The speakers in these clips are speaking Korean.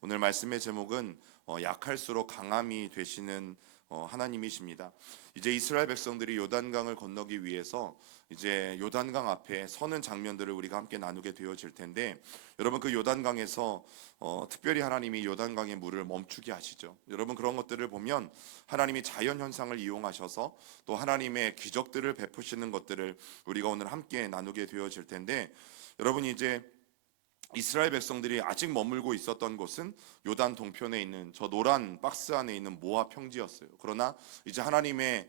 오늘 말씀의 제목은 약할수록 강함이 되시는 하나님이십니다. 이제 이스라엘 백성들이 요단강을 건너기 위해서 이제 요단강 앞에 서는 장면들을 우리가 함께 나누게 되어질 텐데, 여러분 그 요단강에서 특별히 하나님이 요단강의 물을 멈추게 하시죠. 여러분 그런 것들을 보면 하나님이 자연 현상을 이용하셔서 또 하나님의 기적들을 베푸시는 것들을 우리가 오늘 함께 나누게 되어질 텐데, 여러분 이제 이스라엘 백성들이 아직 머물고 있었던 곳은 요단 동편에 있는 저 노란 박스 안에 있는 모압 평지였어요. 그러나 이제 하나님의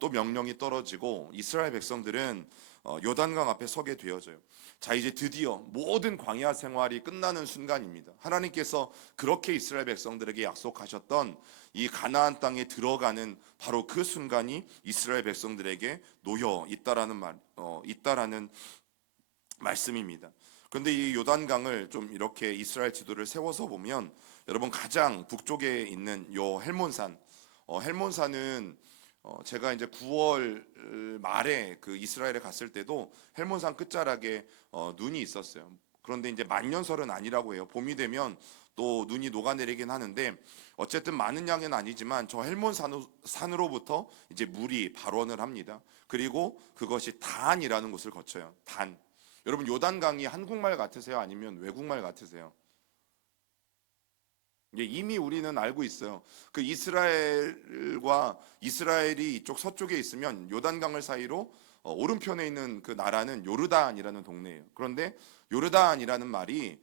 또 명령이 떨어지고 이스라엘 백성들은 요단강 앞에 서게 되어져요. 자, 이제 드디어 모든 광야 생활이 끝나는 순간입니다. 하나님께서 그렇게 이스라엘 백성들에게 약속하셨던 이 가나안 땅에 들어가는 바로 그 순간이 이스라엘 백성들에게 놓여 있다라는 말씀입니다. 그런데 이 요단강을 좀 이렇게 이스라엘 지도를 세워서 보면, 여러분 가장 북쪽에 있는 요 헬몬산, 헬몬산은 제가 이제 9월 말에 그 이스라엘에 갔을 때도 헬몬산 끝자락에 눈이 있었어요. 그런데 이제 만년설은 아니라고 해요. 봄이 되면 또 눈이 녹아내리긴 하는데, 어쨌든 많은 양은 아니지만 저 헬몬산으로부터 이제 물이 발원을 합니다. 그리고 그것이 단이라는 곳을 거쳐요. 단. 여러분 요단강이 한국말 같으세요? 아니면 외국말 같으세요? 이미 우리는 알고 있어요. 그 이스라엘이 이쪽 서쪽에 있으면 요단강을 사이로 오른편에 있는 그 나라는 요르단이라는 동네예요. 그런데 요르단이라는 말이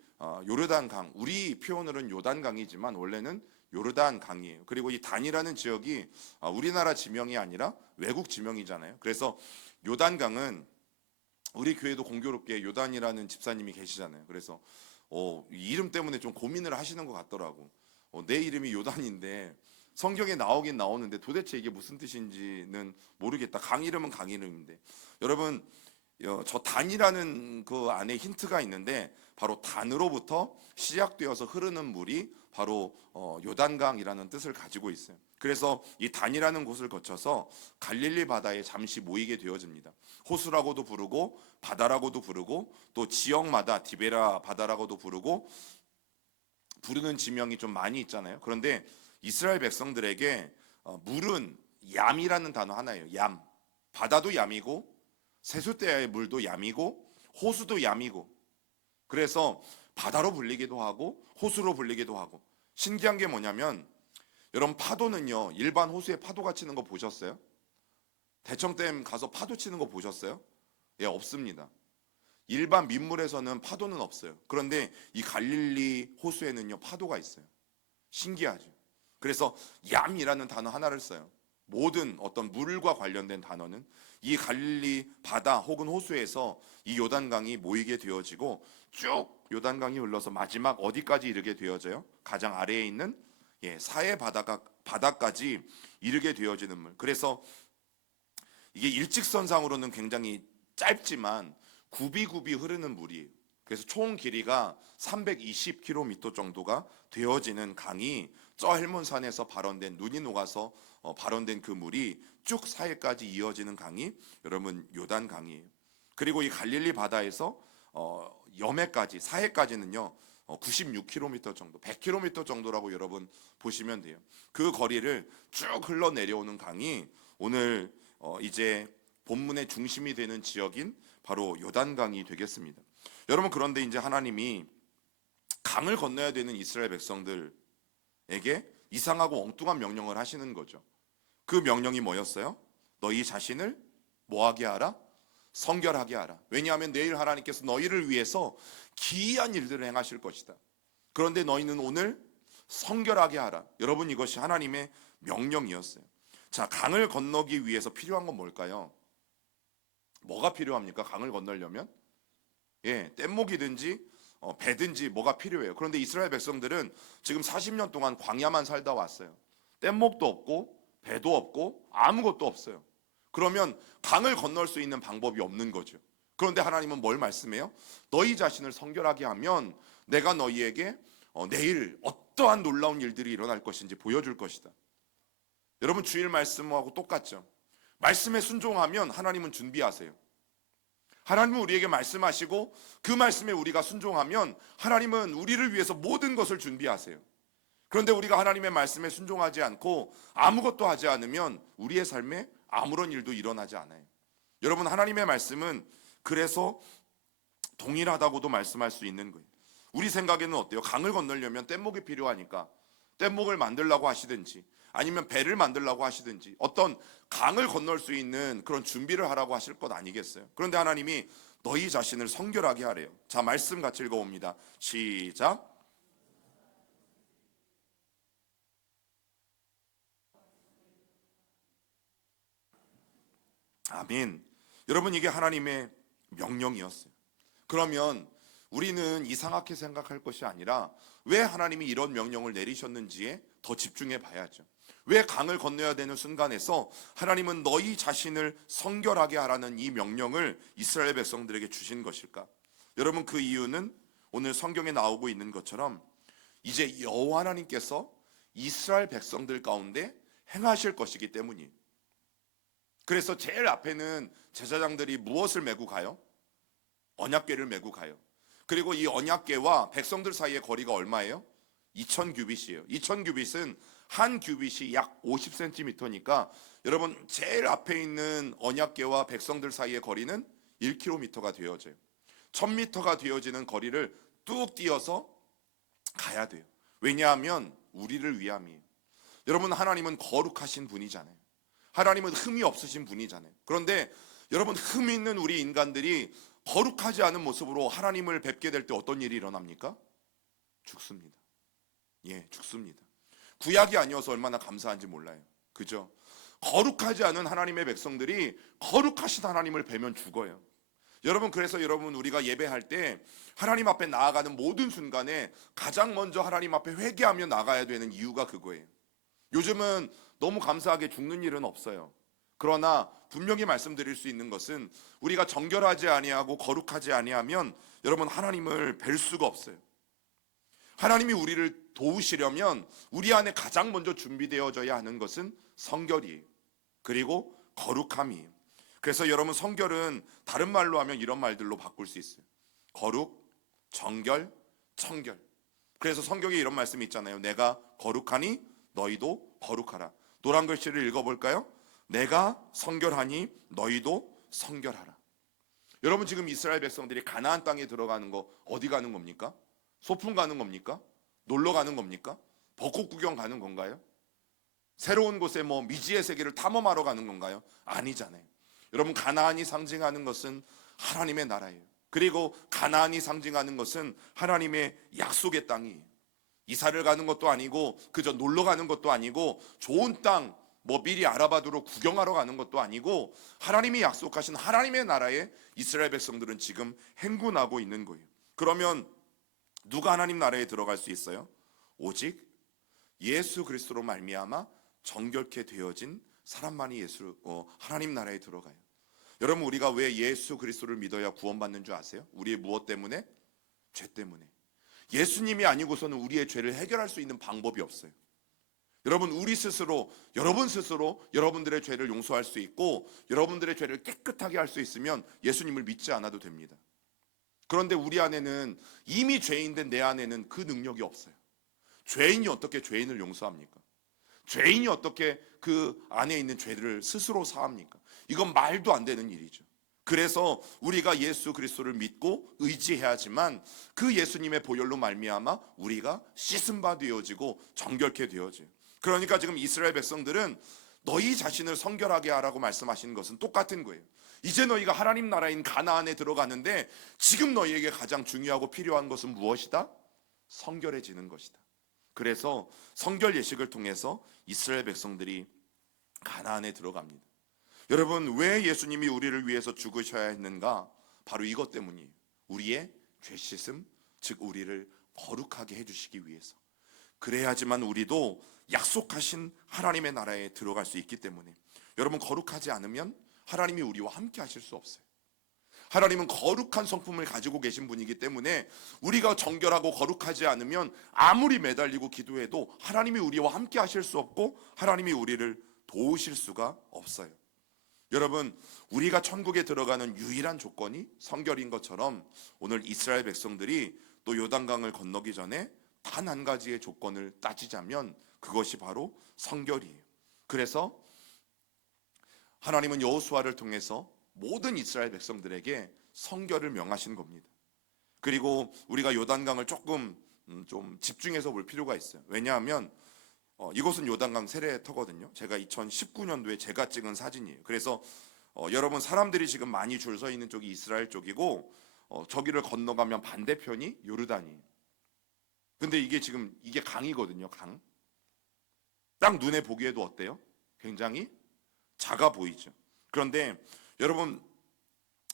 요르단강, 우리 표현으로는 요단강이지만 원래는 요르단강이에요. 그리고 이 단이라는 지역이 우리나라 지명이 아니라 외국 지명이잖아요. 그래서 요단강은, 우리 교회도 공교롭게 요단이라는 집사님이 계시잖아요. 그래서 이 이름 때문에 좀 고민을 하시는 것 같더라고. 내 이름이 요단인데 성경에 나오긴 나오는데 도대체 이게 무슨 뜻인지는 모르겠다. 강 이름은 강 이름인데. 여러분 저 단이라는 그 안에 힌트가 있는데, 바로 단으로부터 시작되어서 흐르는 물이 바로 요단강이라는 뜻을 가지고 있어요. 그래서 이 단이라는 곳을 거쳐서 갈릴리 바다에 잠시 모이게 되어집니다. 호수라고도 부르고 바다라고도 부르고 또 지역마다 디베라 바다라고도 부르는 지명이 좀 많이 있잖아요. 그런데 이스라엘 백성들에게 물은 얌이라는 단어 하나예요. 얌. 바다도 얌이고 세숫대야의 물도 얌이고 호수도 얌이고, 그래서 바다로 불리기도 하고 호수로 불리기도 하고. 신기한 게 뭐냐면, 여러분 파도는요, 일반 호수에 파도가 치는 거 보셨어요? 대청댐 가서 파도 치는 거 보셨어요? 예, 없습니다. 일반 민물에서는 파도는 없어요. 그런데 이 갈릴리 호수에는요, 파도가 있어요. 신기하죠. 그래서 얌이라는 단어 하나를 써요. 모든 어떤 물과 관련된 단어는 이 갈릴리 바다 혹은 호수에서 이 요단강이 모이게 되어지고, 쭉 요단강이 흘러서 마지막 어디까지 이르게 되어져요? 가장 아래에 있는 사해 바다까지 이르게 되어지는 물. 그래서 이게 일직선상으로는 굉장히 짧지만 굽이굽이 흐르는 물이에요. 그래서 총 길이가 320km 정도가 되어지는 강이 저 헬몬산에서 발원된, 눈이 녹아서 발원된 그 물이 쭉 사해까지 이어지는 강이 여러분 요단강이에요. 그리고 이 갈릴리 바다에서 염해까지, 사해까지는요 96km 정도, 100km 정도라고 여러분 보시면 돼요. 그 거리를 쭉 흘러내려오는 강이 오늘 이제 본문의 중심이 되는 지역인 바로 요단강이 되겠습니다. 여러분 그런데 이제 하나님이 강을 건너야 되는 이스라엘 백성들에게 이상하고 엉뚱한 명령을 하시는 거죠. 그 명령이 뭐였어요? 너희 자신을 뭐하게 하라? 성결하게 하라. 왜냐하면 내일 하나님께서 너희를 위해서 기이한 일들을 행하실 것이다. 그런데 너희는 오늘 성결하게 하라. 여러분 이것이 하나님의 명령이었어요. 자, 강을 건너기 위해서 필요한 건 뭘까요? 뭐가 필요합니까? 강을 건너려면 뗏목이든지 배든지 뭐가 필요해요. 그런데 이스라엘 백성들은 지금 40년 동안 광야만 살다 왔어요. 뗏목도 없고 배도 없고 아무것도 없어요. 그러면 강을 건널 수 있는 방법이 없는 거죠. 그런데 하나님은 뭘 말씀해요? 너희 자신을 성결하게 하면 내가 너희에게 내일 어떠한 놀라운 일들이 일어날 것인지 보여줄 것이다. 여러분 주일 말씀하고 똑같죠. 말씀에 순종하면 하나님은 준비하세요. 하나님은 우리에게 말씀하시고 그 말씀에 우리가 순종하면 하나님은 우리를 위해서 모든 것을 준비하세요. 그런데 우리가 하나님의 말씀에 순종하지 않고 아무것도 하지 않으면 우리의 삶에 아무런 일도 일어나지 않아요. 여러분, 하나님의 말씀은 그래서 동일하다고도 말씀할 수 있는 거예요. 우리 생각에는 어때요? 강을 건너려면 뗏목이 필요하니까 뗏목을 만들라고 하시든지 아니면 배를 만들라고 하시든지 어떤 강을 건널 수 있는 그런 준비를 하라고 하실 것 아니겠어요? 그런데 하나님이 너희 자신을 성결하게 하래요. 자, 말씀 같이 읽어봅니다. 시작. 아멘. 여러분, 이게 하나님의 명령이었어요. 그러면 우리는 이상하게 생각할 것이 아니라 왜 하나님이 이런 명령을 내리셨는지에 더 집중해 봐야죠. 왜 강을 건너야 되는 순간에서 하나님은 너희 자신을 성결하게 하라는 이 명령을 이스라엘 백성들에게 주신 것일까? 여러분, 그 이유는 오늘 성경에 나오고 있는 것처럼 이제 여호와 하나님께서 이스라엘 백성들 가운데 행하실 것이기 때문이에요. 그래서 제일 앞에는 제사장들이 무엇을 메고 가요? 언약궤를 메고 가요. 그리고 이 언약궤와 백성들 사이의 거리가 얼마예요? 2000규빗이에요. 2000규빗은 한 규빗이 약 50cm니까 여러분, 제일 앞에 있는 언약궤와 백성들 사이의 거리는 1km가 되어져요. 1000m가 되어지는 거리를 뚝 뛰어서 가야 돼요. 왜냐하면 우리를 위함이에요. 여러분, 하나님은 거룩하신 분이잖아요. 하나님은 흠이 없으신 분이잖아요. 그런데 여러분, 흠 있는 우리 인간들이 거룩하지 않은 모습으로 하나님을 뵙게 될 때 어떤 일이 일어납니까? 죽습니다. 예, 죽습니다. 구약이 아니어서 얼마나 감사한지 몰라요. 그죠? 거룩하지 않은 하나님의 백성들이 거룩하신 하나님을 뵈면 죽어요. 여러분, 그래서 여러분, 우리가 예배할 때 하나님 앞에 나아가는 모든 순간에 가장 먼저 하나님 앞에 회개하며 나가야 되는 이유가 그거예요. 요즘은 너무 감사하게 죽는 일은 없어요. 그러나 분명히 말씀드릴 수 있는 것은 우리가 정결하지 아니하고 거룩하지 아니하면 여러분, 하나님을 뵐 수가 없어요. 하나님이 우리를 도우시려면 우리 안에 가장 먼저 준비되어져야 하는 것은 성결이에요. 그리고 거룩함이에요. 그래서 여러분, 성결은 다른 말로 하면 이런 말들로 바꿀 수 있어요. 거룩, 정결, 청결. 그래서 성경에 이런 말씀이 있잖아요. 내가 거룩하니 너희도 거룩하라. 노란 글씨를 읽어볼까요? 내가 성결하니 너희도 성결하라. 여러분, 지금 이스라엘 백성들이 가나안 땅에 들어가는 거 어디 가는 겁니까? 소풍 가는 겁니까? 놀러 가는 겁니까? 벚꽃 구경 가는 건가요? 새로운 곳에 미지의 세계를 탐험하러 가는 건가요? 아니잖아요. 여러분, 가나안이 상징하는 것은 하나님의 나라예요. 그리고 가나안이 상징하는 것은 하나님의 약속의 땅이에요. 이사를 가는 것도 아니고 그저 놀러 가는 것도 아니고 좋은 땅 미리 알아봐두러 구경하러 가는 것도 아니고 하나님이 약속하신 하나님의 나라에 이스라엘 백성들은 지금 행군하고 있는 거예요. 그러면 누가 하나님 나라에 들어갈 수 있어요? 오직 예수 그리스도로 말미암아 정결케 되어진 사람만이 하나님 나라에 들어가요. 여러분, 우리가 왜 예수 그리스도를 믿어야 구원받는 줄 아세요? 우리의 무엇 때문에? 죄 때문에. 예수님이 아니고서는 우리의 죄를 해결할 수 있는 방법이 없어요. 여러분, 여러분 스스로 여러분들의 죄를 용서할 수 있고 여러분들의 죄를 깨끗하게 할 수 있으면 예수님을 믿지 않아도 됩니다. 그런데 우리 안에는 이미 죄인된 내 안에는 그 능력이 없어요. 죄인이 어떻게 죄인을 용서합니까? 죄인이 어떻게 그 안에 있는 죄를 스스로 사합니까? 이건 말도 안 되는 일이죠. 그래서 우리가 예수 그리스도를 믿고 의지해야지만 그 예수님의 보혈로 말미암아 우리가 씻음 바 되어지고 정결케 되어져요. 그러니까 지금 이스라엘 백성들은 너희 자신을 성결하게 하라고 말씀하시는 것은 똑같은 거예요. 이제 너희가 하나님 나라인 가나안에 들어가는데 지금 너희에게 가장 중요하고 필요한 것은 무엇이다? 성결해지는 것이다. 그래서 성결 예식을 통해서 이스라엘 백성들이 가나안에 들어갑니다. 여러분, 왜 예수님이 우리를 위해서 죽으셔야 했는가? 바로 이것 때문이에요. 우리의 죄 씻음, 즉 우리를 거룩하게 해주시기 위해서. 그래야지만 우리도 약속하신 하나님의 나라에 들어갈 수 있기 때문에. 여러분, 거룩하지 않으면 하나님이 우리와 함께 하실 수 없어요. 하나님은 거룩한 성품을 가지고 계신 분이기 때문에 우리가 정결하고 거룩하지 않으면 아무리 매달리고 기도해도 하나님이 우리와 함께 하실 수 없고 하나님이 우리를 도우실 수가 없어요. 여러분, 우리가 천국에 들어가는 유일한 조건이 성결인 것처럼 오늘 이스라엘 백성들이 또 요단강을 건너기 전에 단 한 가지의 조건을 따지자면 그것이 바로 성결이에요. 그래서 하나님은 여호수아를 통해서 모든 이스라엘 백성들에게 성결을 명하신 겁니다. 그리고 우리가 요단강을 조금 좀 집중해서 볼 필요가 있어요. 왜냐하면 이곳은 요단강 세례터거든요. 제가 2019년도에 제가 찍은 사진이에요. 그래서 여러분, 사람들이 지금 많이 줄 서 있는 쪽이 이스라엘 쪽이고 저기를 건너가면 반대편이 요르단이에요. 근데 이게 지금 이게 강이거든요. 강. 딱 눈에 보기에도 어때요? 굉장히 작아 보이죠. 그런데 여러분,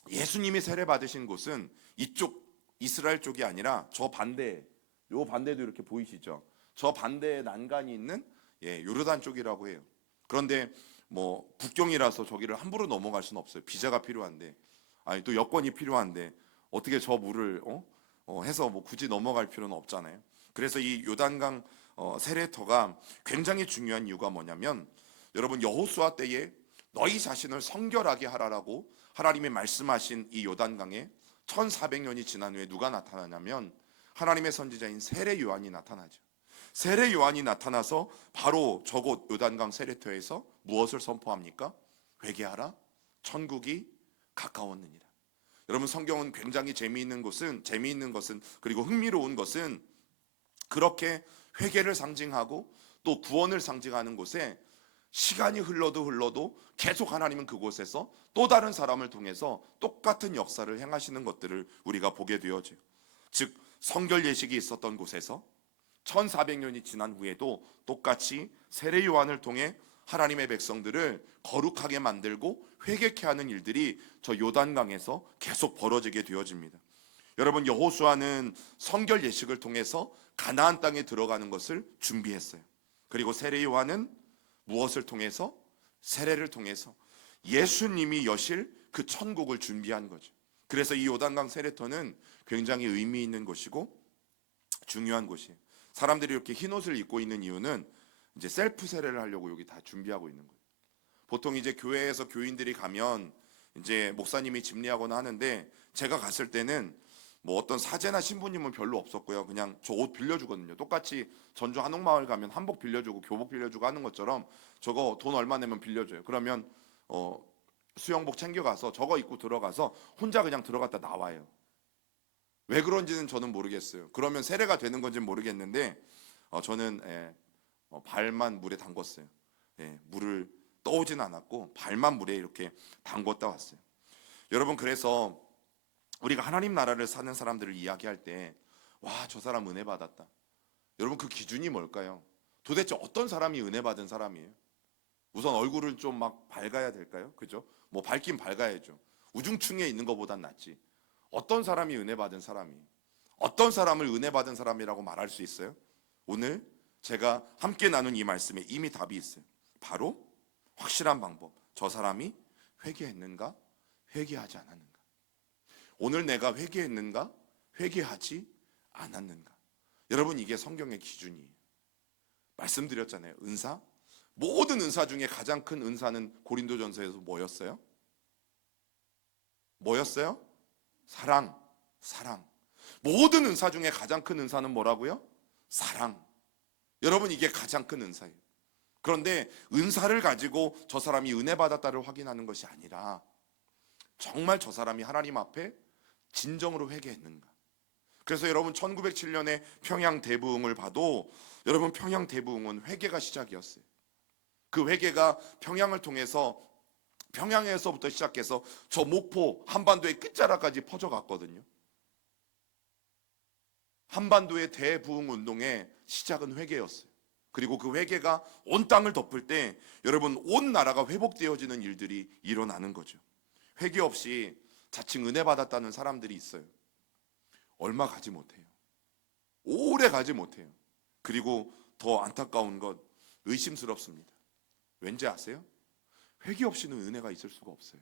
예수님이 세례 받으신 곳은 이쪽 이스라엘 쪽이 아니라 저 반대, 요 반대도 이렇게 보이시죠? 저 반대에 난간이 있는 요르단 쪽이라고 해요. 그런데 뭐 국경이라서 저기를 함부로 넘어갈 수는 없어요. 비자가 필요한데, 아니 또 여권이 필요한데 어떻게 저 물을 해서 뭐 굳이 넘어갈 필요는 없잖아요. 그래서 이 요단강 세례터가 굉장히 중요한 이유가 뭐냐면, 여러분, 여호수아 때에 너희 자신을 성결하게 하라라고 하나님이 말씀하신 이 요단강에 1400년이 지난 후에 누가 나타나냐면 하나님의 선지자인 세례 요한이 나타나죠. 세례 요한이 나타나서 바로 저곳 요단강 세례터에서 무엇을 선포합니까? 회개하라, 천국이 가까웠느니라. 여러분, 성경은 굉장히 재미있는 것은 그리고 흥미로운 것은 그렇게 회개를 상징하고 또 구원을 상징하는 곳에 시간이 흘러도 계속 하나님은 그곳에서 또 다른 사람을 통해서 똑같은 역사를 행하시는 것들을 우리가 보게 되어져요. 즉, 성결 예식이 있었던 곳에서 1400년이 지난 후에도 똑같이 세례 요한을 통해 하나님의 백성들을 거룩하게 만들고 회개케 하는 일들이 저 요단강에서 계속 벌어지게 되어집니다. 여러분, 여호수아는 성결 예식을 통해서 가나안 땅에 들어가는 것을 준비했어요. 그리고 세례 요한은 무엇을 통해서? 세례를 통해서 예수님이 여실 그 천국을 준비한 거죠. 그래서 이 요단강 세례터는 굉장히 의미 있는 곳이고 중요한 곳이에요. 사람들이 이렇게 흰 옷을 입고 있는 이유는 이제 셀프 세례를 하려고 여기 다 준비하고 있는 거예요. 보통 이제 교회에서 교인들이 가면 이제 목사님이 집례하거나 하는데, 제가 갔을 때는 뭐 어떤 사제나 신부님은 별로 없었고요. 그냥 저 옷 빌려주거든요. 똑같이 전주 한옥마을 가면 한복 빌려주고 교복 빌려주고 하는 것처럼 저거 돈 얼마 내면 빌려줘요. 그러면 수영복 챙겨가서 저거 입고 들어가서 혼자 그냥 들어갔다 나와요. 왜 그런지는 저는 모르겠어요. 그러면 세례가 되는 건지는 모르겠는데 저는 발만 물에 담궜어요. 물을 떠오진 않았고 발만 물에 이렇게 담궜다 왔어요. 여러분, 그래서 우리가 하나님 나라를 사는 사람들을 이야기할 때, 와, 저 사람 은혜 받았다. 여러분, 그 기준이 뭘까요? 도대체 어떤 사람이 은혜 받은 사람이에요? 우선 얼굴을 좀 막 밝아야 될까요? 그죠? 뭐 밝긴 밝아야죠. 우중충해 있는 것보단 낫지. 어떤 사람이 은혜 받은 사람이에요? 어떤 사람을 은혜 받은 사람이라고 말할 수 있어요? 오늘 제가 함께 나눈 이 말씀에 이미 답이 있어요. 바로 확실한 방법. 저 사람이 회개했는가? 회개하지 않았는가? 오늘 내가 회개했는가? 회개하지 않았는가? 여러분, 이게 성경의 기준이에요. 말씀드렸잖아요. 은사? 모든 은사 중에 가장 큰 은사는 고린도전서에서 뭐였어요? 뭐였어요? 사랑. 모든 은사 중에 가장 큰 은사는 뭐라고요? 사랑. 여러분, 이게 가장 큰 은사예요. 그런데 은사를 가지고 저 사람이 은혜 받았다를 확인하는 것이 아니라 정말 저 사람이 하나님 앞에 진정으로 회개했는가. 그래서 여러분, 1907년에 평양 대부흥을 봐도 여러분, 평양 대부흥은 회개가 시작이었어요. 그 회개가 평양을 통해서 평양에서부터 시작해서 저 목포 한반도의 끝자락까지 퍼져갔거든요. 한반도의 대부흥 운동의 시작은 회개였어요. 그리고 그 회개가 온 땅을 덮을 때 여러분, 온 나라가 회복되어지는 일들이 일어나는 거죠. 회개 없이 자칭 은혜 받았다는 사람들이 있어요. 얼마 가지 못해요. 오래 가지 못해요. 그리고 더 안타까운 것, 의심스럽습니다. 왠지 아세요? 회개 없이는 은혜가 있을 수가 없어요.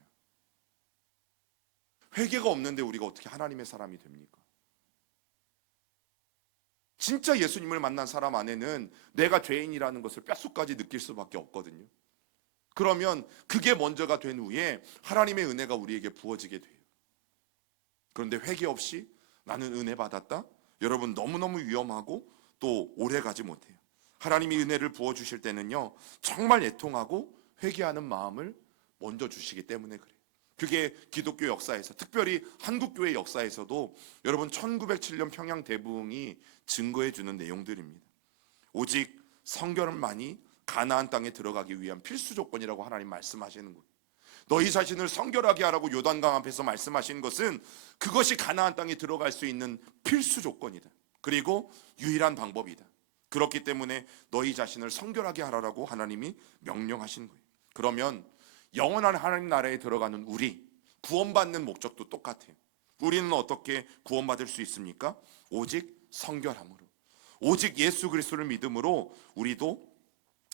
회개가 없는데 우리가 어떻게 하나님의 사람이 됩니까? 진짜 예수님을 만난 사람 안에는 내가 죄인이라는 것을 뼛속까지 느낄 수밖에 없거든요. 그러면 그게 먼저가 된 후에 하나님의 은혜가 우리에게 부어지게 돼요. 그런데 회개 없이 나는 은혜 받았다? 여러분 너무너무 위험하고 또 오래 가지 못해요. 하나님이 은혜를 부어주실 때는요, 정말 애통하고 회개하는 마음을 먼저 주시기 때문에 그래요. 그게 기독교 역사에서, 특별히 한국교회 역사에서도 여러분 1907년 평양 대부흥이 증거해 주는 내용들입니다. 오직 성결만이 가나안 땅에 들어가기 위한 필수 조건이라고 하나님 말씀하시는 거예요. 너희 자신을 성결하게 하라고 요단강 앞에서 말씀하신 것은 그것이 가나안 땅에 들어갈 수 있는 필수 조건이다. 그리고 유일한 방법이다. 그렇기 때문에 너희 자신을 성결하게 하라고 하나님이 명령하신 거예요. 그러면 영원한 하나님 나라에 들어가는 우리, 구원받는 목적도 똑같아요. 우리는 어떻게 구원받을 수 있습니까? 오직 성결함으로, 오직 예수 그리스도를 믿음으로 우리도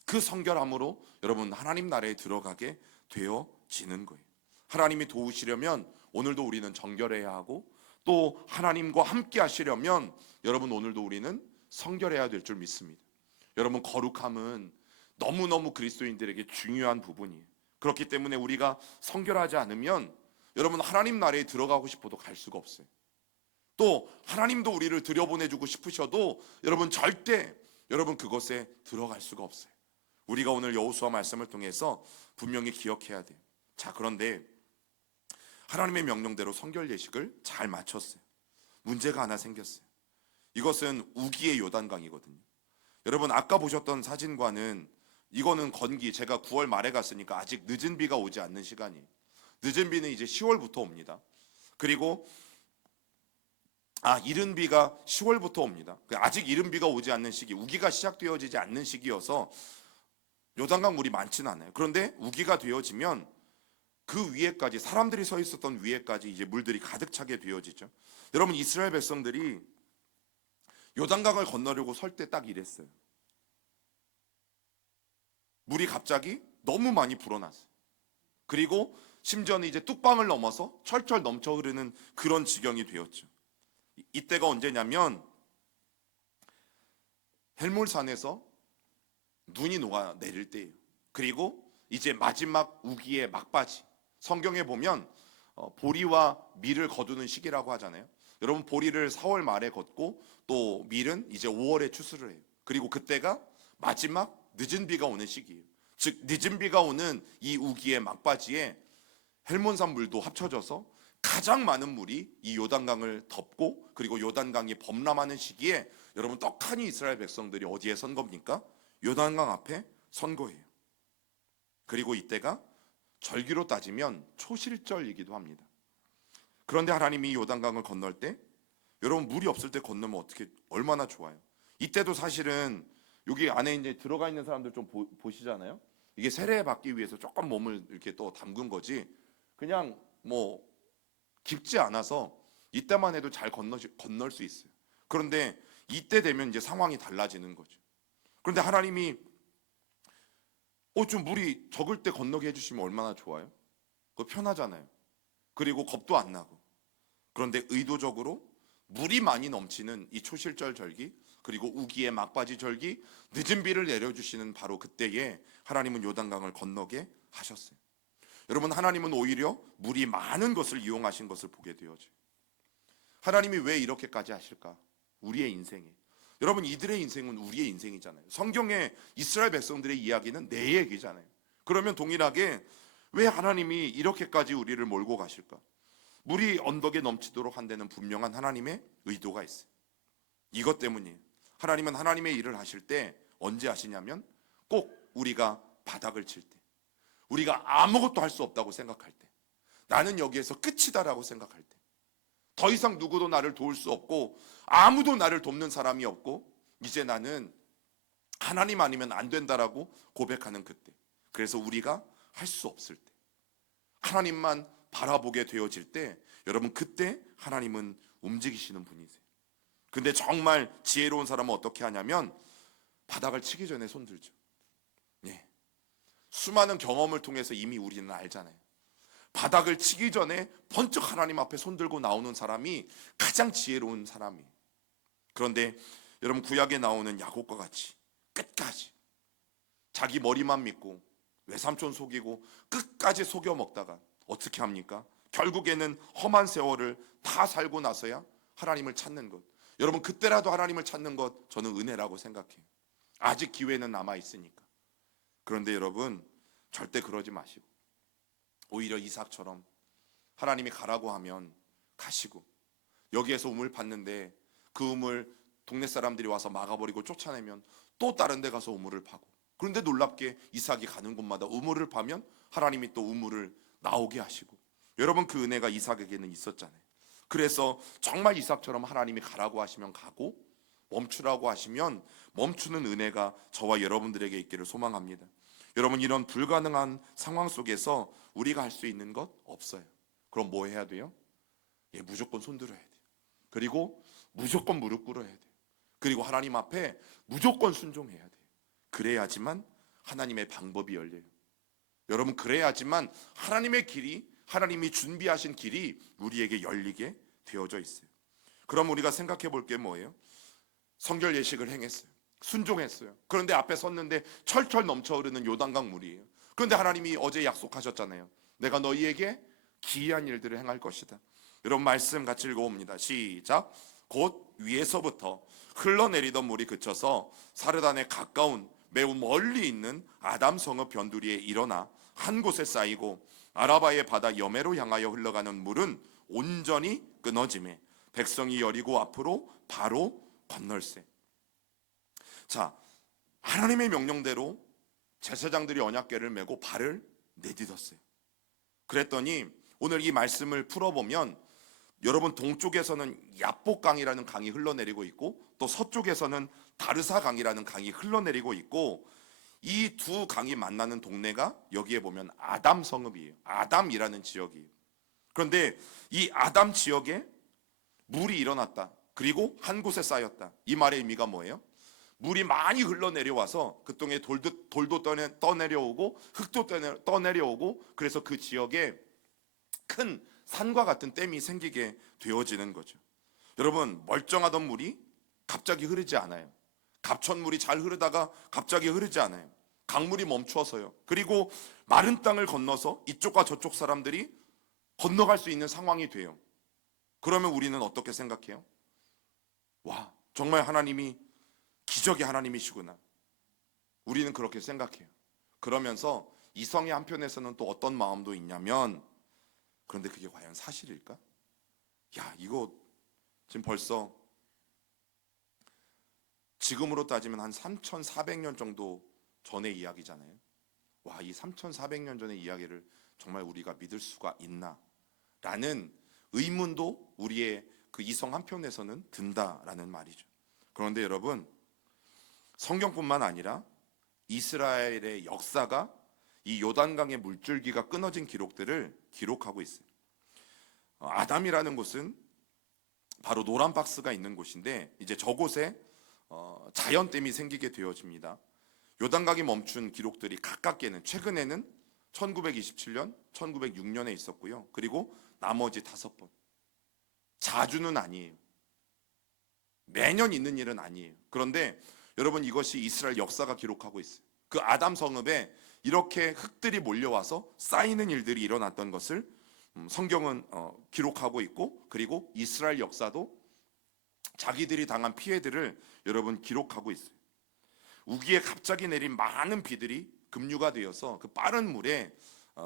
그 성결함으로 여러분 하나님 나라에 들어가게 되어지는 거예요. 하나님이 도우시려면 오늘도 우리는 정결해야 하고, 또 하나님과 함께 하시려면 여러분 오늘도 우리는 성결해야 될 줄 믿습니다. 여러분 거룩함은 너무너무 그리스도인들에게 중요한 부분이에요. 그렇기 때문에 우리가 성결하지 않으면 여러분 하나님 나라에 들어가고 싶어도 갈 수가 없어요. 또 하나님도 우리를 들여보내주고 싶으셔도 여러분 절대 여러분 그것에 들어갈 수가 없어요. 우리가 오늘 여호수아 말씀을 통해서 분명히 기억해야 돼요. 자, 그런데 하나님의 명령대로 성결 예식을 잘 마쳤어요. 문제가 하나 생겼어요. 이것은 우기의 요단강이거든요. 여러분 아까 보셨던 사진과는, 이거는 건기, 제가 9월 말에 갔으니까 아직 늦은 비가 오지 않는 시간이에요. 늦은 비는 이제 10월부터 옵니다. 그리고 이른 비가 10월부터 옵니다. 아직 이른 비가 오지 않는 시기, 우기가 시작되어지지 않는 시기여서 요단강 물이 많지는 않아요. 그런데 우기가 되어지면 그 위에까지, 사람들이 서 있었던 위에까지 이제 물들이 가득 차게 되어지죠. 여러분 이스라엘 백성들이 요단강을 건너려고 설 때 딱 이랬어요. 물이 갑자기 너무 많이 불어났어요. 그리고 심지어는 이제 뚝방을 넘어서 철철 넘쳐 흐르는 그런 지경이 되었죠. 이때가 언제냐면 헬몰산에서 눈이 녹아 내릴 때예요. 그리고 이제 마지막 우기의 막바지, 성경에 보면 보리와 밀을 거두는 시기라고 하잖아요. 여러분 보리를 4월 말에 걷고 또 밀은 이제 5월에 추수를 해요. 그리고 그때가 마지막 늦은 비가 오는 시기예요. 즉 늦은 비가 오는 이 우기의 막바지에 헬몬산 물도 합쳐져서 가장 많은 물이 이 요단강을 덮고, 그리고 요단강이 범람하는 시기에 여러분 떡하니 이스라엘 백성들이 어디에 선 겁니까? 요단강 앞에 선 거예요. 그리고 이때가 절기로 따지면 초실절이기도 합니다. 그런데 하나님이 요단강을 건널 때, 여러분 물이 없을 때 건너면 어떻게, 얼마나 좋아요. 이때도 사실은 여기 안에 이제 들어가 있는 사람들 좀 보시잖아요. 이게 세례 받기 위해서 조금 몸을 이렇게 또 담근 거지, 그냥 뭐 깊지 않아서 이때만 해도 잘 건널 수 있어요. 그런데 이때 되면 이제 상황이 달라지는 거죠. 그런데 하나님이 좀 물이 적을 때 건너게 해주시면 얼마나 좋아요. 그거 편하잖아요. 그리고 겁도 안 나고. 그런데 의도적으로 물이 많이 넘치는 이 초실절 절기, 그리고 우기의 막바지 절기, 늦은 비를 내려주시는 바로 그때에 하나님은 요단강을 건너게 하셨어요. 여러분 하나님은 오히려 물이 많은 것을 이용하신 것을 보게 되어져요. 하나님이 왜 이렇게까지 하실까? 우리의 인생에, 여러분 이들의 인생은 우리의 인생이잖아요. 성경의 이스라엘 백성들의 이야기는 내 얘기잖아요. 그러면 동일하게 왜 하나님이 이렇게까지 우리를 몰고 가실까? 물이 언덕에 넘치도록 한 데는 분명한 하나님의 의도가 있어요. 이것 때문이에요. 하나님은 하나님의 일을 하실 때 언제 하시냐면 꼭 우리가 바닥을 칠 때, 우리가 아무것도 할 수 없다고 생각할 때, 나는 여기에서 끝이다라고 생각할 때, 더 이상 누구도 나를 도울 수 없고 아무도 나를 돕는 사람이 없고 이제 나는 하나님 아니면 안 된다라고 고백하는 그때, 그래서 우리가 할 수 없을 때, 하나님만 바라보게 되어질 때, 여러분 그때 하나님은 움직이시는 분이세요. 근데 정말 지혜로운 사람은 어떻게 하냐면 바닥을 치기 전에 손 들죠. 예. 수많은 경험을 통해서 이미 우리는 알잖아요. 바닥을 치기 전에 번쩍 하나님 앞에 손 들고 나오는 사람이 가장 지혜로운 사람이에요. 그런데 여러분 구약에 나오는 야곱과 같이 끝까지 자기 머리만 믿고 외삼촌 속이고 끝까지 속여 먹다가 어떻게 합니까? 결국에는 험한 세월을 다 살고 나서야 하나님을 찾는 것. 여러분, 그때라도 하나님을 찾는 것 저는 은혜라고 생각해요. 아직 기회는 남아 있으니까. 그런데 여러분, 절대 그러지 마시고 오히려 이삭처럼 하나님이 가라고 하면 가시고, 여기에서 우물 팠는데 그 우물 동네 사람들이 와서 막아버리고 쫓아내면 또 다른 데 가서 우물을 파고, 그런데 놀랍게 이삭이 가는 곳마다 우물을 파면 하나님이 또 우물을 나오게 하시고, 여러분 그 은혜가 이삭에게는 있었잖아요. 그래서 정말 이삭처럼 하나님이 가라고 하시면 가고 멈추라고 하시면 멈추는 은혜가 저와 여러분들에게 있기를 소망합니다. 여러분, 이런 불가능한 상황 속에서 우리가 할 수 있는 것 없어요. 그럼 뭐 해야 돼요? 무조건 손들어야 돼요. 그리고 무조건 무릎 꿇어야 돼요. 그리고 하나님 앞에 무조건 순종해야 돼요. 그래야지만 하나님의 방법이 열려요. 여러분, 그래야지만 하나님의 길이, 하나님이 준비하신 길이 우리에게 열리게 되어져 있어요. 그럼 우리가 생각해 볼 게 뭐예요? 성결 예식을 행했어요. 순종했어요. 그런데 앞에 섰는데 철철 넘쳐 흐르는 요단강 물이에요. 그런데 하나님이 어제 약속하셨잖아요. 내가 너희에게 기이한 일들을 행할 것이다. 여러분, 말씀 같이 읽어봅니다. 시작. 곧 위에서부터 흘러내리던 물이 그쳐서 사르단에 가까운 매우 멀리 있는 아담 성읍 변두리에 일어나 한 곳에 쌓이고, 아라바의 바다 여매로 향하여 흘러가는 물은 온전히 끊어지매 백성이 여리고 앞으로 바로 건널세. 자, 하나님의 명령대로 제사장들이 언약궤를 메고 발을 내딛었어요. 그랬더니 오늘 이 말씀을 풀어보면, 여러분, 동쪽에서는 야복강이라는 강이 흘러내리고 있고, 또 서쪽에서는 다르사강이라는 강이 흘러내리고 있고, 이 두 강이 만나는 동네가 여기에 보면 아담 성읍이에요. 아담이라는 지역이에요. 그런데 이 아담 지역에 물이 일어났다, 그리고 한 곳에 쌓였다. 이 말의 의미가 뭐예요? 물이 많이 흘러내려와서 그 땅에 돌도 떠내려오고 흙도 떠내려오고, 그래서 그 지역에 큰 산과 같은 댐이 생기게 되어지는 거죠. 여러분, 멀쩡하던 물이 갑자기 흐르지 않아요. 갑천물이 잘 흐르다가 갑자기 흐르지 않아요. 강물이 멈추어서요. 그리고 마른 땅을 건너서 이쪽과 저쪽 사람들이 건너갈 수 있는 상황이 돼요. 그러면 우리는 어떻게 생각해요? 와, 정말 하나님이 기적의 하나님이시구나. 우리는 그렇게 생각해요. 그러면서 이성의 한편에서는 또 어떤 마음도 있냐면, 그런데 그게 과연 사실일까? 야, 이거 지금 벌써 지금으로 따지면 한 3,400년 정도 전의 이야기잖아요. 와, 이 3,400년 전의 이야기를 정말 우리가 믿을 수가 있나? 라는 의문도 우리의 그 이성 한편에서는 든다라는 말이죠. 그런데 여러분, 성경뿐만 아니라 이스라엘의 역사가 이 요단강의 물줄기가 끊어진 기록들을 기록하고 있어요. 아담이라는 곳은 바로 노란 박스가 있는 곳인데, 이제 저곳에 자연댐이 생기게 되어집니다. 요단강이 멈춘 기록들이 가깝게는 최근에는 1927년, 1906년에 있었고요. 그리고 나머지 5번. 자주는 아니에요. 매년 있는 일은 아니에요. 그런데 여러분, 이것이 이스라엘 역사가 기록하고 있어요. 그 아담 성읍에 이렇게 흙들이 몰려와서 쌓이는 일들이 일어났던 것을 성경은 기록하고 있고, 그리고 이스라엘 역사도 자기들이 당한 피해들을 여러분 기록하고 있어요. 우기에 갑자기 내린 많은 비들이 급류가 되어서 그 빠른 물에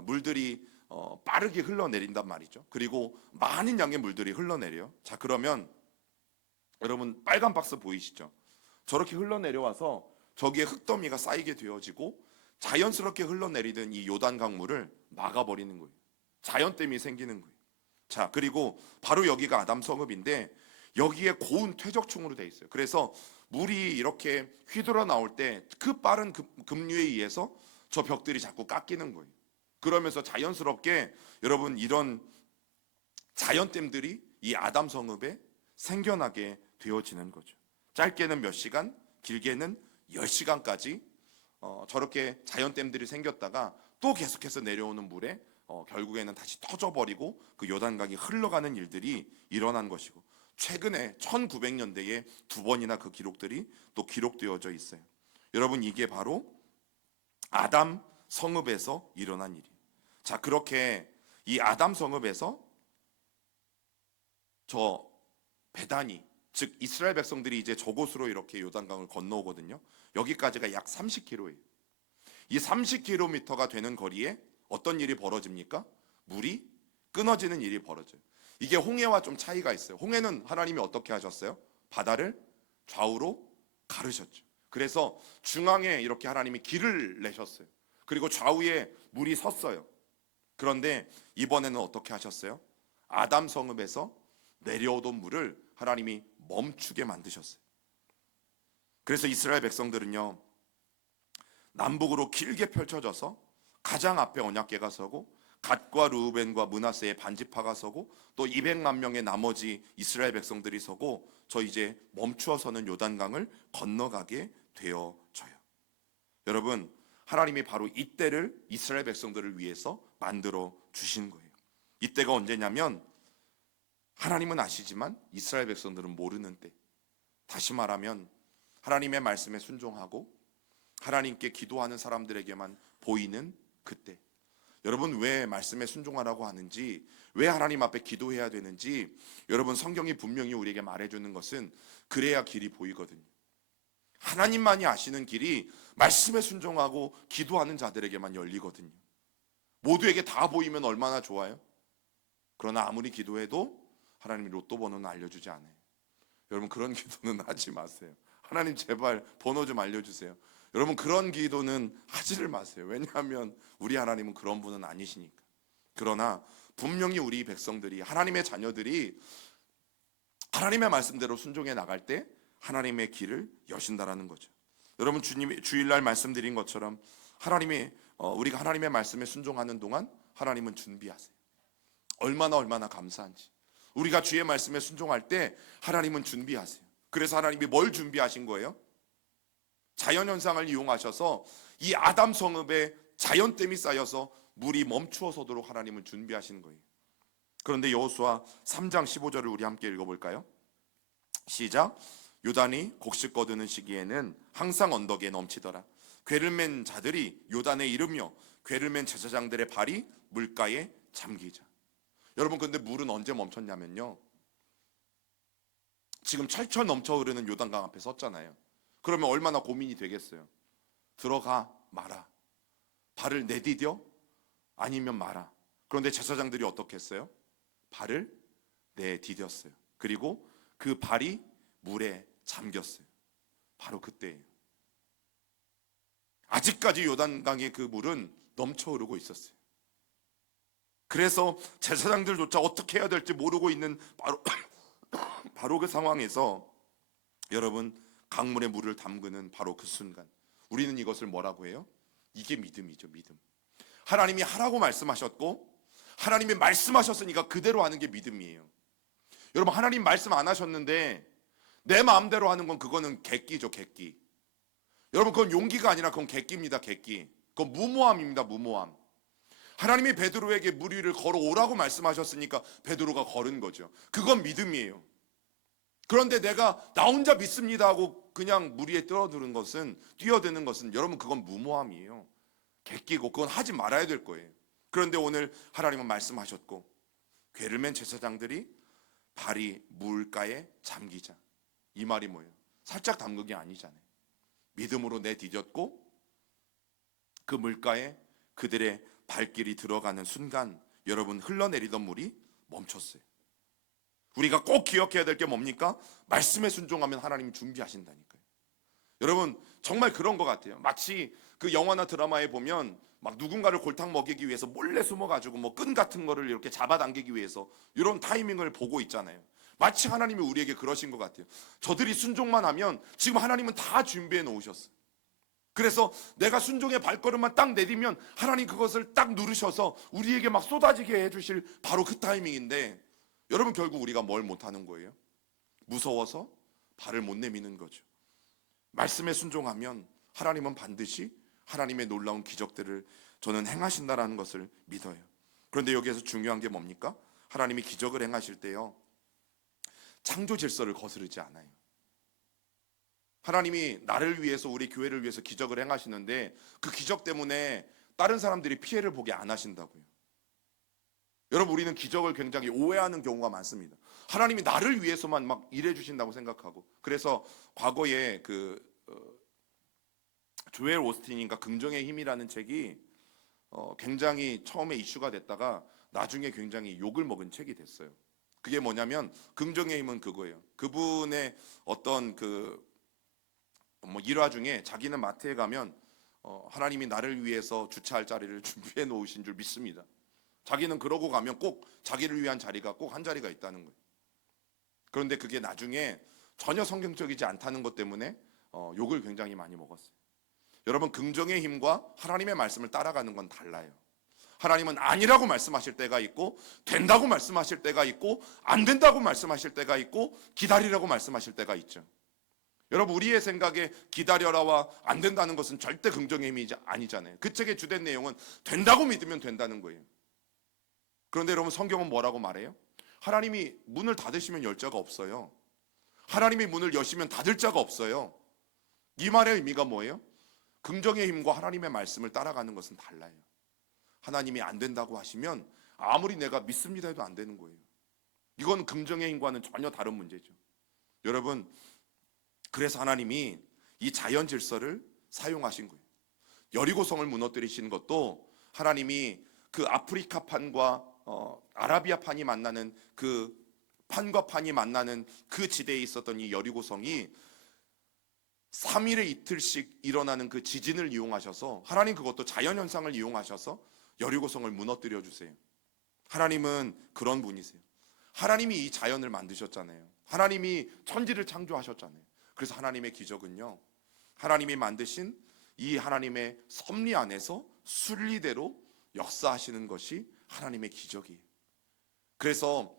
물들이 빠르게 흘러내린단 말이죠. 그리고 많은 양의 물들이 흘러내려요. 자, 그러면 여러분, 빨간 박스 보이시죠? 저렇게 흘러내려와서 저기에 흙더미가 쌓이게 되어지고 자연스럽게 흘러내리던 이 요단 강물을 막아버리는 거예요. 자연댐이 생기는 거예요. 자, 그리고 바로 여기가 아담 성읍인데, 여기에 고운 퇴적충으로 돼 있어요. 그래서 물이 이렇게 휘돌아 나올 때 그 빠른 급류에 의해서 저 벽들이 자꾸 깎이는 거예요. 그러면서 자연스럽게 여러분, 이런 자연댐들이 이 아담 성읍에 생겨나게 되어지는 거죠. 짧게는 몇 시간, 길게는 10시간까지 저렇게 자연댐들이 생겼다가 또 계속해서 내려오는 물에 결국에는 다시 터져버리고 그 요단강이 흘러가는 일들이 일어난 것이고, 최근에 1900년대에 2번이나 그 기록들이 또 기록되어져 있어요. 여러분, 이게 바로 아담 성읍에서 일어난 일이에요. 자, 그렇게 이 아담 성읍에서 저 베다니, 즉 이스라엘 백성들이 이제 저곳으로 이렇게 요단강을 건너오거든요. 여기까지가 약 30km예요. 이 30km가 되는 거리에 어떤 일이 벌어집니까? 물이 끊어지는 일이 벌어져요. 이게 홍해와 좀 차이가 있어요. 홍해는 하나님이 어떻게 하셨어요? 바다를 좌우로 가르셨죠. 그래서 중앙에 이렇게 하나님이 길을 내셨어요. 그리고 좌우에 물이 섰어요. 그런데 이번에는 어떻게 하셨어요? 아담 성읍에서 내려오던 물을 하나님이 멈추게 만드셨어요. 그래서 이스라엘 백성들은요, 남북으로 길게 펼쳐져서 가장 앞에 언약궤가 서고 갓과 르우벤과 므낫세의 반지파가 서고 또 200만 명의 나머지 이스라엘 백성들이 서고 저 이제 멈추어 서는 요단강을 건너가게 되어져요. 여러분, 하나님이 바로 이때를 이스라엘 백성들을 위해서 만들어 주신 거예요. 이때가 언제냐면 하나님은 아시지만 이스라엘 백성들은 모르는 때. 다시 말하면 하나님의 말씀에 순종하고 하나님께 기도하는 사람들에게만 보이는 그때. 여러분, 왜 말씀에 순종하라고 하는지, 왜 하나님 앞에 기도해야 되는지 여러분, 성경이 분명히 우리에게 말해주는 것은 그래야 길이 보이거든요. 하나님만이 아시는 길이 말씀에 순종하고 기도하는 자들에게만 열리거든요. 모두에게 다 보이면 얼마나 좋아요? 그러나 아무리 기도해도 하나님이 로또 번호는 알려주지 않아요. 여러분, 그런 기도는 하지 마세요. 하나님 제발 번호 좀 알려주세요. 여러분, 그런 기도는 하지를 마세요. 왜냐하면 우리 하나님은 그런 분은 아니시니까. 그러나 분명히 우리 백성들이, 하나님의 자녀들이 하나님의 말씀대로 순종해 나갈 때 하나님의 길을 여신다라는 거죠. 여러분, 주님이 주일날 말씀드린 것처럼 우리가 하나님의 말씀에 순종하는 동안 하나님은 준비하세요. 얼마나 감사한지. 우리가 주의 말씀에 순종할 때 하나님은 준비하세요. 그래서 하나님이 뭘 준비하신 거예요? 자연현상을 이용하셔서 이 아담 성읍에 자연댐이 쌓여서 물이 멈추어서도록 하나님은 준비하신 거예요. 그런데 여호수아 3장 15절을 우리 함께 읽어볼까요? 시작. 요단이 곡식 거두는 시기에는 항상 언덕에 넘치더라. 궤를 맨 자들이 요단에 이르며 궤를 맨 제사장들의 발이 물가에 잠기자. 여러분, 근데 물은 언제 멈췄냐면요, 지금 철철 넘쳐 흐르는 요단강 앞에 섰잖아요. 그러면 얼마나 고민이 되겠어요? 들어가 마라, 발을 내디뎌 아니면 마라. 그런데 제사장들이 어떻게 했어요? 발을 내디뎠어요. 그리고 그 발이 물에 잠겼어요. 바로 그때예요. 아직까지 요단강의 그 물은 넘쳐 흐르고 있었어요. 그래서 제사장들조차 어떻게 해야 될지 모르고 있는 바로 그 상황에서 여러분, 강물에 물을 담그는 바로 그 순간 우리는 이것을 뭐라고 해요? 이게 믿음이죠. 믿음. 하나님이 하라고 말씀하셨고 하나님이 말씀하셨으니까 그대로 하는 게 믿음이에요. 여러분, 하나님 말씀 안 하셨는데 내 마음대로 하는 건 그거는 객기죠. 객기. 여러분, 그건 용기가 아니라 그건 객기입니다. 객기. 그건 무모함입니다. 무모함. 하나님이 베드로에게 물 위를 걸어오라고 말씀하셨으니까 베드로가 걸은 거죠. 그건 믿음이에요. 그런데 내가 나 혼자 믿습니다 하고 그냥 물 위에 뛰어드는 것은 여러분, 그건 무모함이에요. 객기고 그건 하지 말아야 될 거예요. 그런데 오늘 하나님은 말씀하셨고 궤를 맨 제사장들이 발이 물가에 잠기자. 이 말이 뭐예요? 살짝 담그기 아니잖아요. 믿음으로 내디뎠고 그 물가에 그들의 발길이 들어가는 순간 여러분, 흘러내리던 물이 멈췄어요. 우리가 꼭 기억해야 될 게 뭡니까? 말씀에 순종하면 하나님이 준비하신다니까요. 여러분, 정말 그런 것 같아요. 마치 그 영화나 드라마에 보면 막 누군가를 골탕 먹이기 위해서 몰래 숨어가지고 뭐 끈 같은 거를 이렇게 잡아당기기 위해서 이런 타이밍을 보고 있잖아요. 마치 하나님이 우리에게 그러신 것 같아요. 저들이 순종만 하면 지금 하나님은 다 준비해 놓으셨어요. 그래서 내가 순종의 발걸음만 딱 내디면 하나님 그것을 딱 누르셔서 우리에게 막 쏟아지게 해주실 바로 그 타이밍인데 여러분, 결국 우리가 뭘 못하는 거예요? 무서워서 발을 못 내미는 거죠. 말씀에 순종하면 하나님은 반드시 하나님의 놀라운 기적들을 저는 행하신다라는 것을 믿어요. 그런데 여기에서 중요한 게 뭡니까? 하나님이 기적을 행하실 때요, 창조 질서를 거스르지 않아요. 하나님이 나를 위해서, 우리 교회를 위해서 기적을 행하시는데 그 기적 때문에 다른 사람들이 피해를 보게 안 하신다고요. 여러분, 우리는 기적을 굉장히 오해하는 경우가 많습니다. 하나님이 나를 위해서만 막 일해 주신다고 생각하고, 그래서 과거에 조엘 오스틴인가 긍정의 힘이라는 책이 굉장히 처음에 이슈가 됐다가 나중에 굉장히 욕을 먹은 책이 됐어요. 그게 뭐냐면 긍정의 힘은 그거예요. 그분의 어떤 일화 중에 자기는 마트에 가면 하나님이 나를 위해서 주차할 자리를 준비해 놓으신 줄 믿습니다. 자기는 그러고 가면 꼭 자기를 위한 자리가 꼭 한 자리가 있다는 거예요. 그런데 그게 나중에 전혀 성경적이지 않다는 것 때문에 욕을 굉장히 많이 먹었어요. 여러분, 긍정의 힘과 하나님의 말씀을 따라가는 건 달라요. 하나님은 아니라고 말씀하실 때가 있고, 된다고 말씀하실 때가 있고, 안 된다고 말씀하실 때가 있고, 기다리라고 말씀하실 때가 있죠. 여러분, 우리의 생각에 기다려라와 안 된다는 것은 절대 긍정의 힘이 아니잖아요. 그 책의 주된 내용은 된다고 믿으면 된다는 거예요. 그런데 여러분, 성경은 뭐라고 말해요? 하나님이 문을 닫으시면 열 자가 없어요. 하나님이 문을 여시면 닫을 자가 없어요. 이 말의 의미가 뭐예요? 긍정의 힘과 하나님의 말씀을 따라가는 것은 달라요. 하나님이 안 된다고 하시면 아무리 내가 믿습니다 해도 안 되는 거예요. 이건 긍정의 힘과는 전혀 다른 문제죠. 여러분, 그래서 하나님이 이 자연 질서를 사용하신 거예요. 여리고성을 무너뜨리신 것도 하나님이 그 아프리카 판과 아라비아 판이 만나는 그 판과 판이 만나는 그 지대에 있었던 이 여리고성이 3일에 이틀씩 일어나는 그 지진을 이용하셔서, 하나님 그것도 자연현상을 이용하셔서 여리고성을 무너뜨려 주세요. 하나님은 그런 분이세요. 하나님이 이 자연을 만드셨잖아요. 하나님이 천지를 창조하셨잖아요. 그래서 하나님의 기적은요, 하나님이 만드신 이 하나님의 섭리 안에서 순리대로 역사하시는 것이 하나님의 기적이에요. 그래서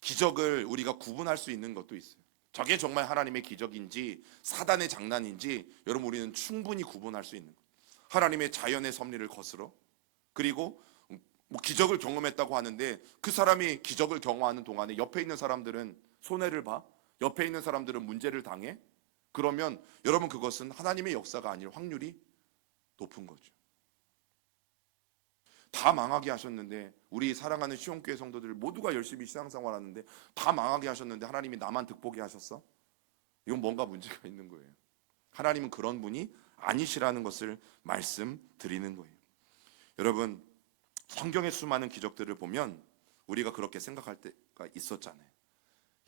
기적을 우리가 구분할 수 있는 것도 있어요. 저게 정말 하나님의 기적인지 사단의 장난인지 여러분, 우리는 충분히 구분할 수 있는 거예요. 하나님의 자연의 섭리를 거스러, 그리고 기적을 경험했다고 하는데 그 사람이 기적을 경험하는 동안에 옆에 있는 사람들은 손해를 봐, 옆에 있는 사람들은 문제를 당해. 그러면 여러분, 그것은 하나님의 역사가 아닐 확률이 높은 거죠. 다 망하게 하셨는데, 우리 사랑하는 시온교회 성도들 모두가 열심히 신앙생활 하는데 다 망하게 하셨는데 하나님이 나만 득보게 하셨어? 이건 뭔가 문제가 있는 거예요. 하나님은 그런 분이 아니시라는 것을 말씀드리는 거예요. 여러분, 성경의 수많은 기적들을 보면 우리가 그렇게 생각할 때가 있었잖아요.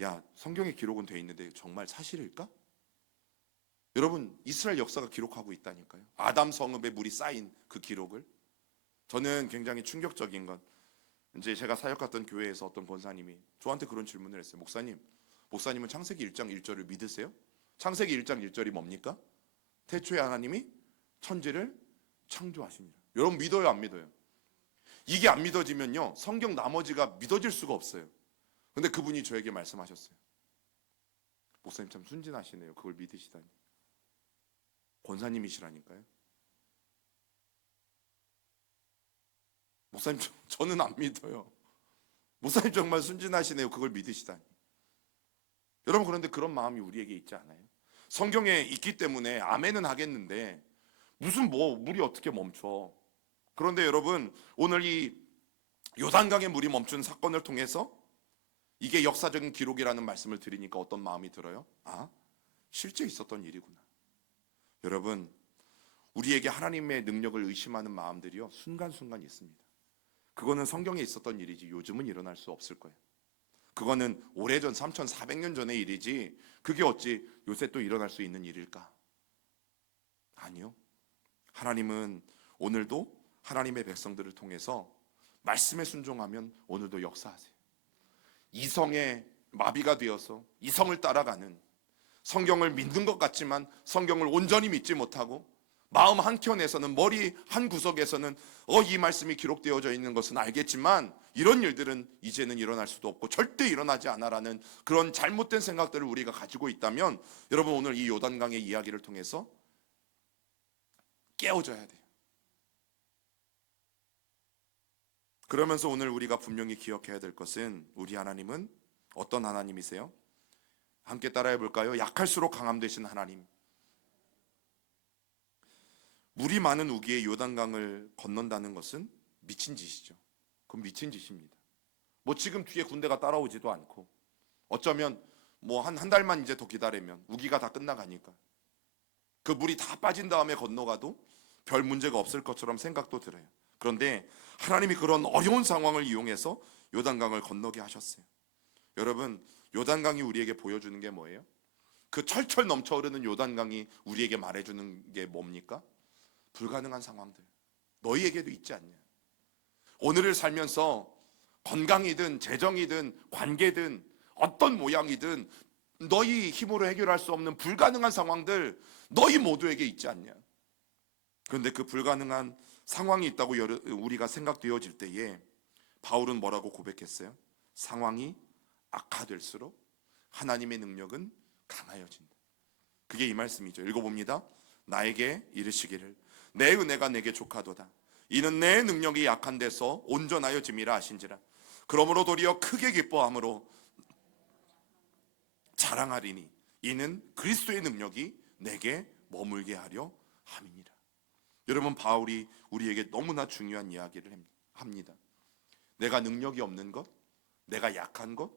야, 성경에 기록은 돼 있는데 정말 사실일까? 여러분, 이스라엘 역사가 기록하고 있다니까요. 아담 성읍에 물이 쌓인 그 기록을. 저는 굉장히 충격적인 건, 이제 제가 사역 갔던 교회에서 어떤 권사님이 저한테 그런 질문을 했어요. 목사님은 창세기 1장 1절을 믿으세요? 창세기 1장 1절이 뭡니까? 태초에 하나님이 천지를 창조하시니라. 여러분, 믿어요, 안 믿어요? 이게 안 믿어지면요, 성경 나머지가 믿어질 수가 없어요. 근데 그분이 저에게 말씀하셨어요. 목사님 참 순진하시네요. 그걸 믿으시다니. 권사님이시라니까요. 목사님, 저는 안 믿어요. 목사님 정말 순진하시네요. 그걸 믿으시다니. 여러분, 그런데 그런 마음이 우리에게 있지 않아요? 성경에 있기 때문에 아멘은 하겠는데 무슨 물이 어떻게 멈춰? 그런데 여러분, 오늘 이 요단강의 물이 멈춘 사건을 통해서 이게 역사적인 기록이라는 말씀을 드리니까 어떤 마음이 들어요? 아, 실제 있었던 일이구나. 여러분, 우리에게 하나님의 능력을 의심하는 마음들이요, 순간순간 있습니다. 그거는 성경에 있었던 일이지 요즘은 일어날 수 없을 거예요. 그거는 오래전 3400년 전의 일이지 그게 어찌 요새 또 일어날 수 있는 일일까? 아니요. 하나님은 오늘도 하나님의 백성들을 통해서 말씀에 순종하면 오늘도 역사하세요. 이성의 마비가 되어서 이성을 따라가는, 성경을 믿는 것 같지만 성경을 온전히 믿지 못하고 마음 한켠에서는, 머리 한 구석에서는 이 말씀이 기록되어져 있는 것은 알겠지만 이런 일들은 이제는 일어날 수도 없고 절대 일어나지 않아라는 그런 잘못된 생각들을 우리가 가지고 있다면, 여러분, 오늘 이 요단강의 이야기를 통해서 깨어져야 돼요. 그러면서 오늘 우리가 분명히 기억해야 될 것은, 우리 하나님은 어떤 하나님이세요? 함께 따라해 볼까요? 약할수록 강함 되신 하나님. 물이 많은 우기에 요단강을 건넌다는 것은 미친 짓이죠. 그건 미친 짓입니다. 뭐 지금 뒤에 군대가 따라오지도 않고, 어쩌면 뭐 한 달만 이제 더 기다리면 우기가 다 끝나가니까 그 물이 다 빠진 다음에 건너가도 별 문제가 없을 것처럼 생각도 들어요. 그런데 하나님이 그런 어려운 상황을 이용해서 요단강을 건너게 하셨어요. 여러분, 요단강이 우리에게 보여주는 게 뭐예요? 그 철철 넘쳐 흐르는 요단강이 우리에게 말해주는 게 뭡니까? 불가능한 상황들 너희에게도 있지 않냐. 오늘을 살면서 건강이든 재정이든 관계든 어떤 모양이든 너희 힘으로 해결할 수 없는 불가능한 상황들 너희 모두에게 있지 않냐. 그런데 그 불가능한 상황이 있다고 우리가 생각되어질 때에 바울은 뭐라고 고백했어요? 상황이 악화될수록 하나님의 능력은 강하여진다. 그게 이 말씀이죠. 읽어봅니다. 나에게 이르시기를 내 은혜가 내게 족하도다. 이는 내 능력이 약한 데서 온전하여짐이라 하신지라. 그러므로 도리어 크게 기뻐함으로 자랑하리니 이는 그리스도의 능력이 내게 머물게 하려 함이니라. 여러분, 바울이 우리에게 너무나 중요한 이야기를 합니다. 내가 능력이 없는 것, 내가 약한 것,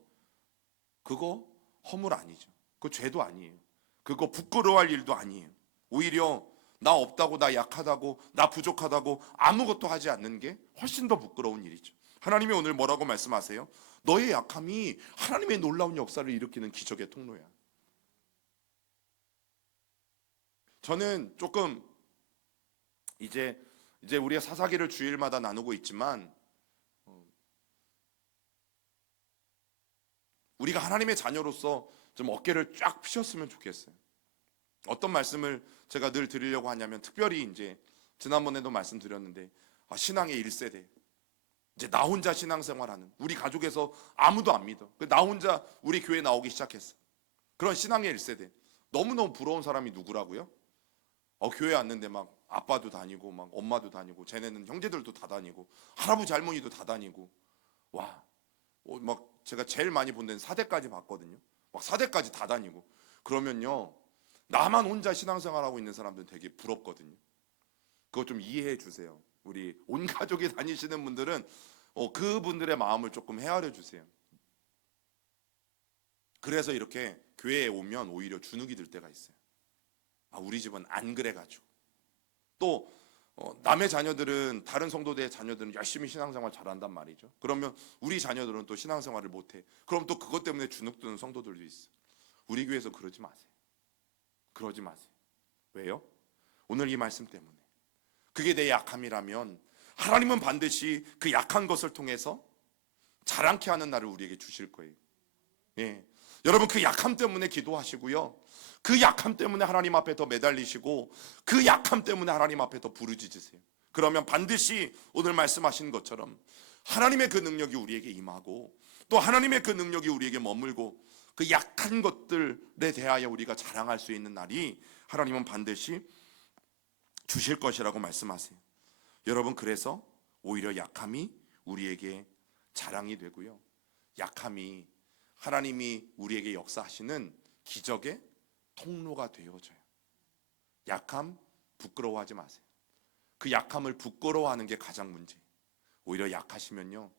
그거 허물 아니죠. 그거 죄도 아니에요. 그거 부끄러워할 일도 아니에요. 오히려 나 없다고, 나 약하다고, 나 부족하다고 아무것도 하지 않는 게 훨씬 더 부끄러운 일이죠. 하나님이 오늘 뭐라고 말씀하세요? 너의 약함이 하나님의 놀라운 역사를 일으키는 기적의 통로야. 저는 조금 이제 우리가 사사기를 주일마다 나누고 있지만 우리가 하나님의 자녀로서 좀 어깨를 쫙 펴셨으면 좋겠어요. 어떤 말씀을 제가 늘 드리려고 하냐면, 특별히 이제 지난번에도 말씀드렸는데 신앙의 1세대, 이제 나 혼자 신앙생활하는, 우리 가족에서 아무도 안 믿어, 나 혼자 우리 교회 나오기 시작했어. 그런 신앙의 1세대, 너무너무 부러운 사람이 누구라고요? 교회 왔는데 막 아빠도 다니고 막 엄마도 다니고 쟤네는 형제들도 다 다니고 할아버지 할머니도 다 다니고, 와, 막 제가 제일 많이 본 데는 4대까지 봤거든요. 막 4대까지 다 다니고. 그러면요, 나만 혼자 신앙생활하고 있는 사람들은 되게 부럽거든요. 그거 좀 이해해 주세요. 우리 온 가족이 다니시는 분들은 그분들의 마음을 조금 헤아려 주세요. 그래서 이렇게 교회에 오면 오히려 주눅이 들 때가 있어요. 우리 집은 안 그래가지고. 또 남의 자녀들은, 다른 성도들의 자녀들은 열심히 신앙생활 잘한단 말이죠. 그러면 우리 자녀들은 또 신앙생활을 못해. 그럼 또 그것 때문에 주눅 드는 성도들도 있어요. 우리 교회에서 그러지 마세요. 그러지 마세요. 왜요? 오늘 이 말씀 때문에. 그게 내 약함이라면 하나님은 반드시 그 약한 것을 통해서 자랑케 하는 날을 우리에게 주실 거예요. 예. 여러분, 그 약함 때문에 기도하시고요, 그 약함 때문에 하나님 앞에 더 매달리시고, 그 약함 때문에 하나님 앞에 더 부르짖으세요. 그러면 반드시 오늘 말씀하신 것처럼 하나님의 그 능력이 우리에게 임하고, 또 하나님의 그 능력이 우리에게 머물고, 그 약한 것들에 대하여 우리가 자랑할 수 있는 날이 하나님은 반드시 주실 것이라고 말씀하세요. 여러분, 그래서 오히려 약함이 우리에게 자랑이 되고요, 약함이 하나님이 우리에게 역사하시는 기적의 통로가 되어져요. 약함 부끄러워하지 마세요. 그 약함을 부끄러워하는 게 가장 문제예요. 오히려 약하시면요,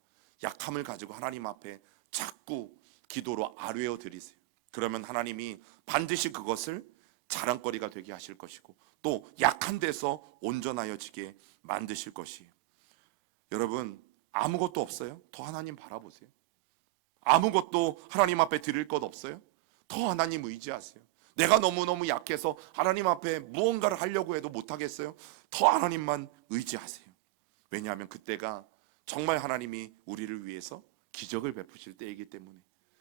약함을 가지고 하나님 앞에 자꾸 기도로 아뢰어 드리세요. 그러면 하나님이 반드시 그것을 자랑거리가 되게 하실 것이고, 또 약한 데서 온전하여지게 만드실 것이에요. 여러분, 아무것도 없어요? 더 하나님 바라보세요. 아무것도 하나님 앞에 드릴 것 없어요? 더 하나님 의지하세요. 내가 너무너무 약해서 하나님 앞에 무언가를 하려고 해도 못하겠어요? 더 하나님만 의지하세요. 왜냐하면 그때가 정말 하나님이 우리를 위해서 기적을 베푸실 때이기 때문에.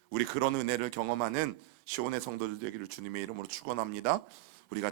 우리 그런 은혜를 경험하는 시온의 성도들 되기를 주님의 이름으로 축원합니다. 우리가